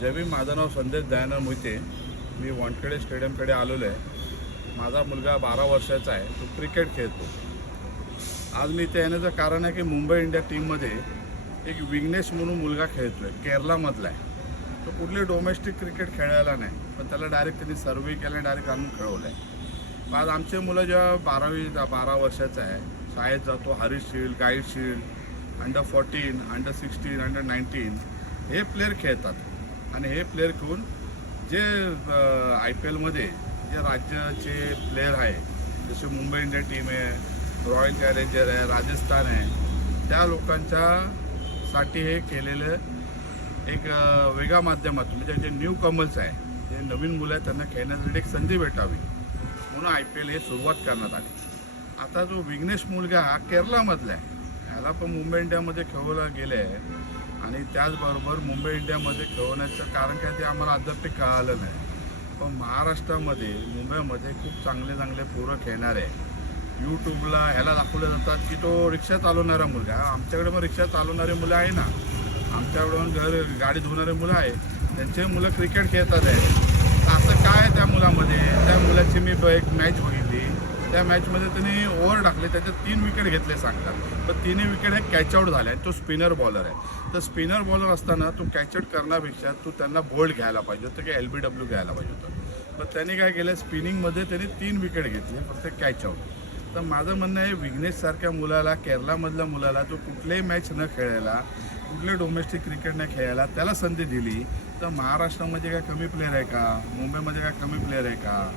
जय भीम. माझं नाव संदेश दयानंद मोहिते. मी वानखेडे स्टेडियमकडे आलेलो आहे. माझा मुलगा 12 वर्षाचा आहे. तो क्रिकेट खेळतो. आज मी इथे येण्याचं कारण आहे की मुंबई इंडिया टीममध्ये एक विघ्नेश म्हणून मुलगा खेळतो आहे. केरलामधला आहे. तो कुठले डोमेस्टिक क्रिकेट खेळायला नाही, पण त्याला डायरेक्ट त्यांनी सर्व्हे केला आणि डायरेक्ट आणून खेळवलं आहे. आज आमचे मुलं जेव्हा 12 वर्षाचं आहे, शाळेत जातो. Harish shield, guide shield, under 14, under 16, under 19 हे प्लेयर खेळतात. आणि हे प्लेयर खेळून जे IPLमध्ये जे राज्याचे प्लेयर आहे, जसे मुंबई इंडिया टीम आहे, रॉयल चॅलेंजर आहे, राजस्थान आहे, त्या लोकांच्यासाठी हे केलेलं एक वेगळ्या माध्यमातून, म्हणजे जे न्यू कमल्स आहे, जे नवीन मुलं आहेत, त्यांना खेळण्यासाठी एक संधी भेटावी म्हणून IPL हे सुरुवात करण्यात आली. आता जो विघ्नेश मुलगा हा केरलामधला आहे, ह्याला पण मुंबई इंडियामध्ये खेळवलं गेलं आहे. आणि त्याचबरोबर मुंबई इंडियामध्ये खेळवण्याचं कारण काय ते आम्हाला अद्याप कळालं नाही. पण महाराष्ट्रामध्ये, मुंबईमध्ये खूप चांगले चांगले पोरं खेळणारे आहे. यूट्यूबला ह्याला दाखवले जातात की तो रिक्षा चालवणारा मुलगा. आमच्याकडे पण रिक्षा चालवणारे मुलं आहे ना, आमच्याकडे पण गाडी धुणारे मुलं आहे, त्यांचे मुलं क्रिकेट खेळतात आहे. असं काय आहे त्या मुलामध्ये? त्या मुलाची मी एक मॅच बघितली. त्या मॅचमध्ये त्यांनी ओव्हर टाकले, त्याच्यात 3 विकेट घेतले सांगतात. पण 3 विकेट हे कॅचआउट झाले आणि तो स्पिनर बॉलर आहे. तर स्पिनर बॉलर असताना तो कॅचआउट करण्यापेक्षा तो त्यांना बोल्ड घ्यायला पाहिजे होतं की LBW घ्यायला पाहिजे होतं. पण त्यांनी काय केलं, स्पिनिंगमध्ये त्यांनी 3 विकेट घेतले, फक्त कॅचआउट. तर माझं म्हणणं आहे, विघ्नेशसारख्या मुलाला, केरलामधल्या मुलाला, जो कुठल्याही मॅच न खेळायला, कुठले डोमेस्टिक क्रिकेट न खेळायला त्याला संधी दिली, तर महाराष्ट्रामध्ये काय कमी प्लेयर आहे का? मुंबईमध्ये काय कमी प्लेयर आहे का?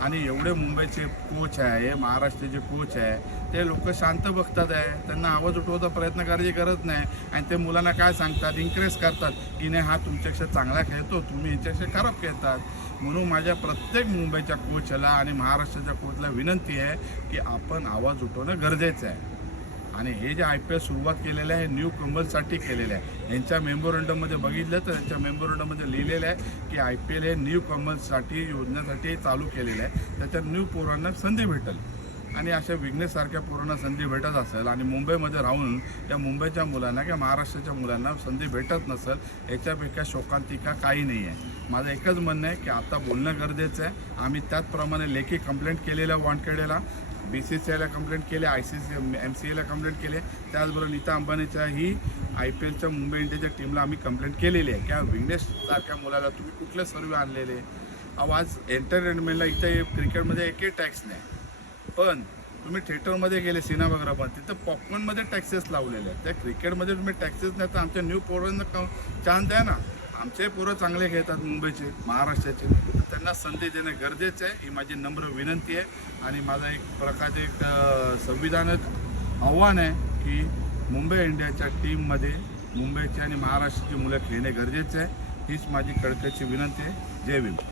आणि एवढे मुंबईचे कोच आहे, महाराष्ट्राचे कोच आहे, ते लोक शांत बघतात आहे, त्यांना आवाज उठवण्याचा प्रयत्न करायची गरज नाही. आणि ते मुलांना काय सांगतात, इन्करेज करतात की नाही, हा तुमच्यापेक्षा चांगला खेळतो, तुम्ही याच्यापेक्षा खराब खेळतात. म्हणून माझ्या प्रत्येक मुंबईच्या कोचला आणि महाराष्ट्राच्या कोचला विनंती आहे की आपण आवाज उठवणं गरजेचं आहे. आणि हे जे IPL सुरुवात केलेलं आहे, न्यू कमल्ससाठी केलेलं आहे. यांच्या मेमोरंडममध्ये बघितलं तर यांच्या मेमोरंडममध्ये लिहिलेलं आहे की IPL हे न्यू कमल्ससाठी, योजनेसाठी चालू केलेलं आहे. त्याच्यात न्यू पोरांना संधी भेटेल. आणि अशा विघ्नेशसारख्या पोरांना संधी भेटत असेल आणि मुंबईमध्ये राहून त्या मुंबईच्या मुलांना किंवा महाराष्ट्राच्या मुलांना संधी भेटत नसेल, याच्यापेक्षा शोकांतिका काही नाही आहे. माझं एकच म्हणणं आहे की आता बोलणं गरजेचं आहे. आम्ही त्याचप्रमाणे लेखी कंप्लेंट केलेल्या वानखेडेला, BCCIला कंप्लेंट केले, MCAला कंप्लेंट केले. त्याचबरोबर नीता अंबानीच्या ही IPLच्या मुंबई इंडियाच्या टीमला आम्ही कंप्लेंट केलेली आहे की विघ्नेशसारख्या मुलाला तुम्ही कुठले सर्वे आणलेले. आज एंटरटेनमेंटला इथे क्रिकेटमध्ये एकही टॅक्स नाही, पण तुम्ही थिएटरमध्ये गेले, सिनेमागृहात, तिथं पॉपकॉर्नमध्ये टॅक्सेस लावलेले आहेत. त्या क्रिकेटमध्ये तुम्ही टॅक्सेस नाही, तर आमच्या न्यू पोरांना चान्स द्या ना. आमचे पोरं चांगले खेळतात, मुंबईचे, महाराष्ट्राचे, तर त्यांना संधी देणं गरजेचं आहे. ही माझी नम्र विनंती आहे. आणि माझा एक प्रकारचे एक संविधानिक आव्हान आहे की मुंबई इंडियाच्या टीममध्ये मुंबईची आणि महाराष्ट्राची मुलं खेळणे गरजेचे आहे. हीच माझी कळकळीची विनंती आहे. जय भीम.